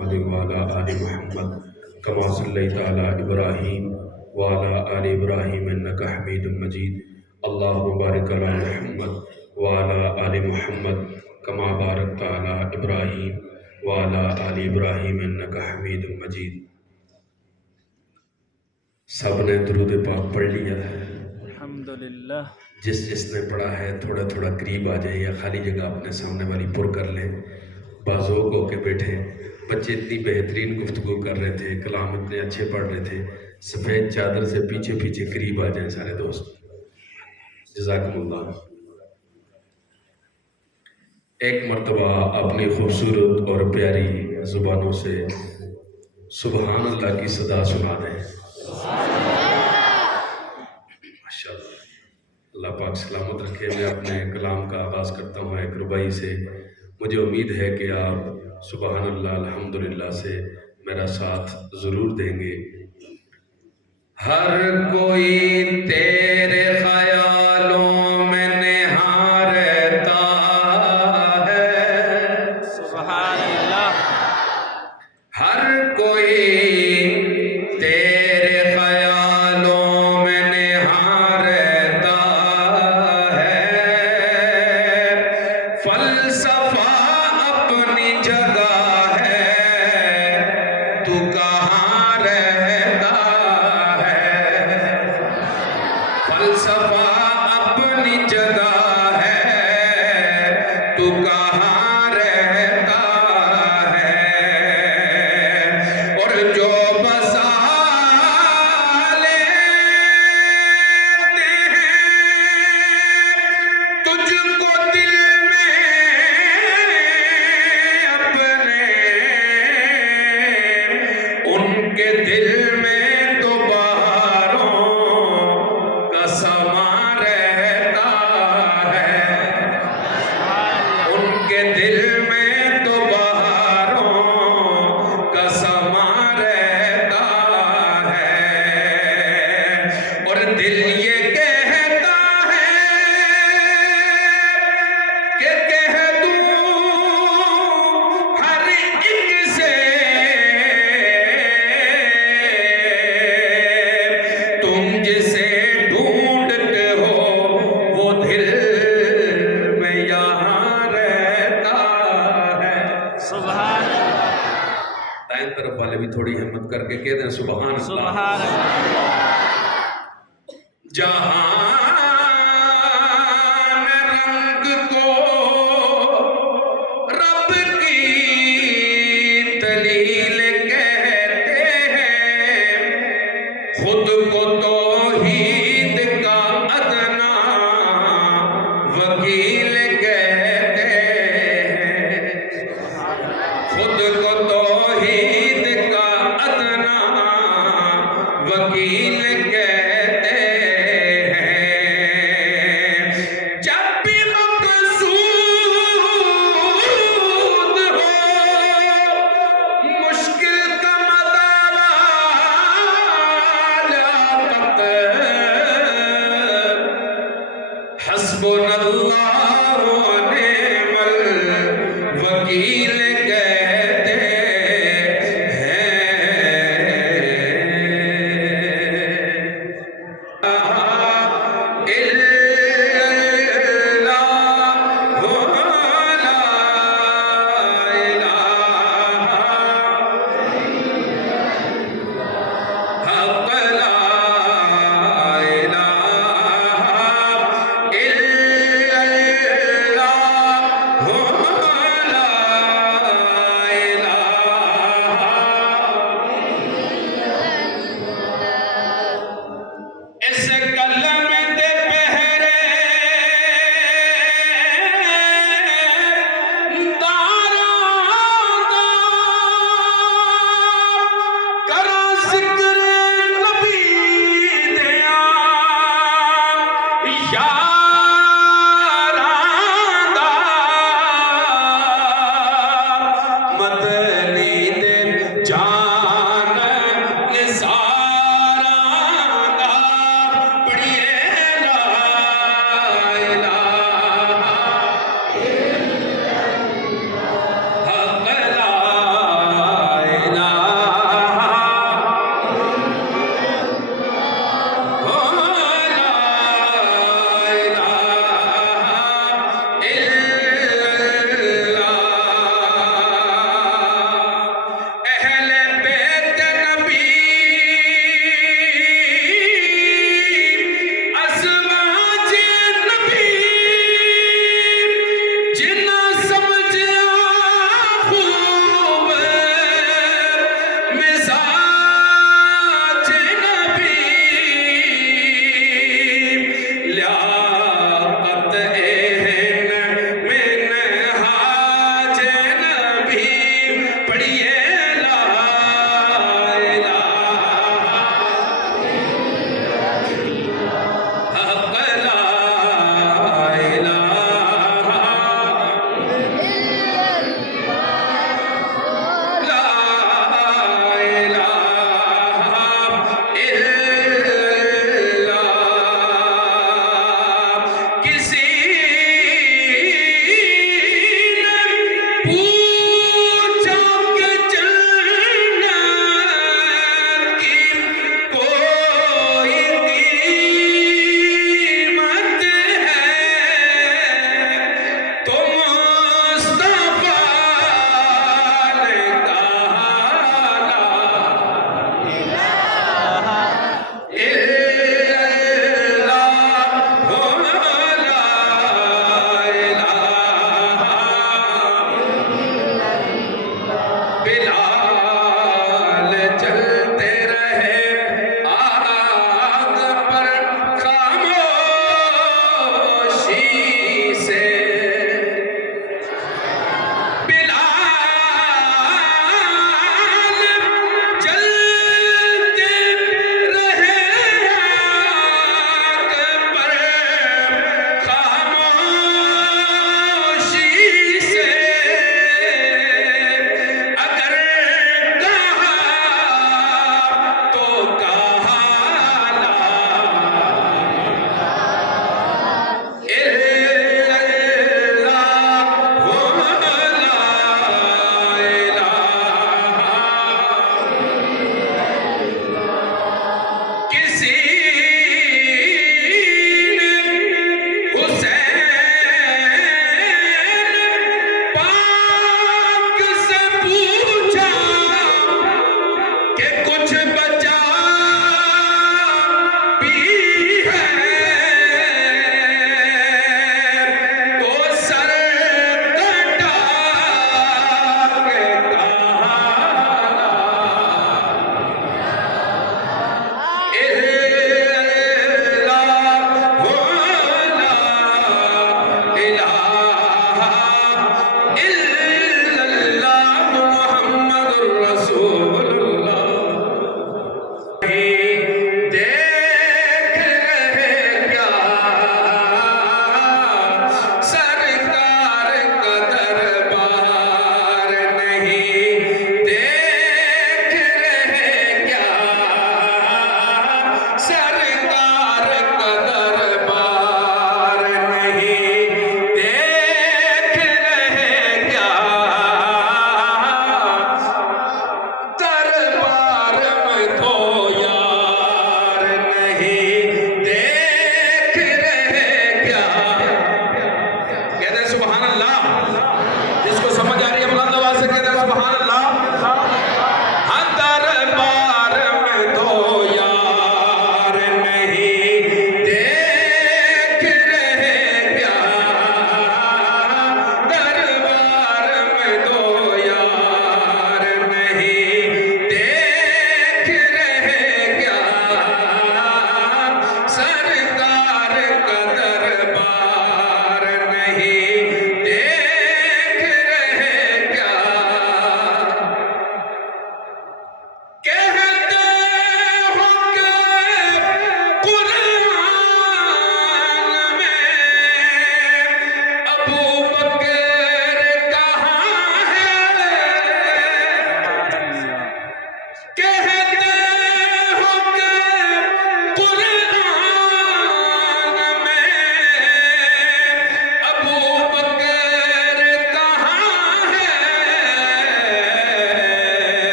وعلى آل محمد كما صليت على إبراهيم وعلى آل إبراهيم إنك حميد مجيد اللهم بارك على محمد وعلى آل محمد كما باركت على إبراهيم وعلى آل إبراهيم إنك حميد مجيد. سب نے درود پاک پڑھ لیا ہے؟ الحمدللہ. جس نے پڑھا ہے تھوڑا تھوڑا قریب آ جائے یا خالی جگہ اپنے سامنے والی پر کر لیں، بازوق ہو کے بیٹھے. بچے اتنی بہترین گفتگو کر رہے تھے، کلام اتنے اچھے پڑھ رہے تھے. سفید چادر سے پیچھے پیچھے قریب آ جائیں سارے دوست. جزاکم اللہ. ایک مرتبہ اپنی خوبصورت اور پیاری زبانوں سے سبحان اللہ کی صدا سنا دیں. ماشاءاللہ. اللہ پاک سلامت رکھے. میں اپنے کلام کا آغاز کرتا ہوں ایک ربائی سے. مجھے امید ہے کہ آپ سبحان اللہ الحمدللہ سے میرا ساتھ ضرور دیں گے. ہر کوئی تیرے خیالوں میں نہاں رہتا ہے. سبحان اللہ. ہر کوئی تیرے خیالوں میں نہاں رہتا ہے. فلسفہ اپنی جگہ ہے، تو کہاں رہتا ہے. فلسفہ اپنی جگہ ہے، تو کہاں رہتا ہے. اور جو بسا لیتے ہیں تجھ کو دل میں اپنے، ان کے دل میں تو بہاروں کا سما رہتا ہے. ان کے دل میں تو بہاروں کا سما رہتا ہے. اور دل یہ کہتا ہے کہ کہہ دوں ہر ایک سے تم جسے ڈھونڈتے ہو وہ دل میں یہاں رہتا ہے. سبحان اللہ. دائیں طرف والے بھی تھوڑی ہمت کر کے کہہ دیں سبحان اللہ. سبحان اللہ. جہان رنگ کو رب کی دلیل کہتے ہیں، خود کو توحید کا ادنا وکیل کہتے ہیں. خود کو توحید کا ادنا وکیل کہتے ہیں. جب بھی مقصود ہو مشکل کا مداوع تک حسبنا اللہ و نعم الوکیل کہتے ہیں.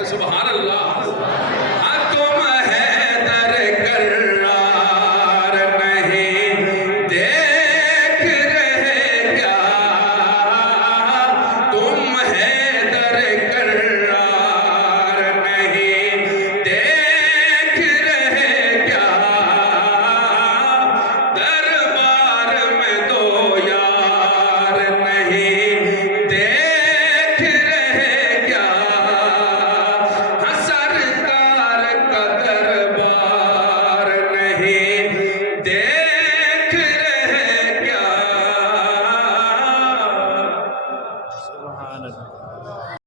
پڑھیں سبحان اللہ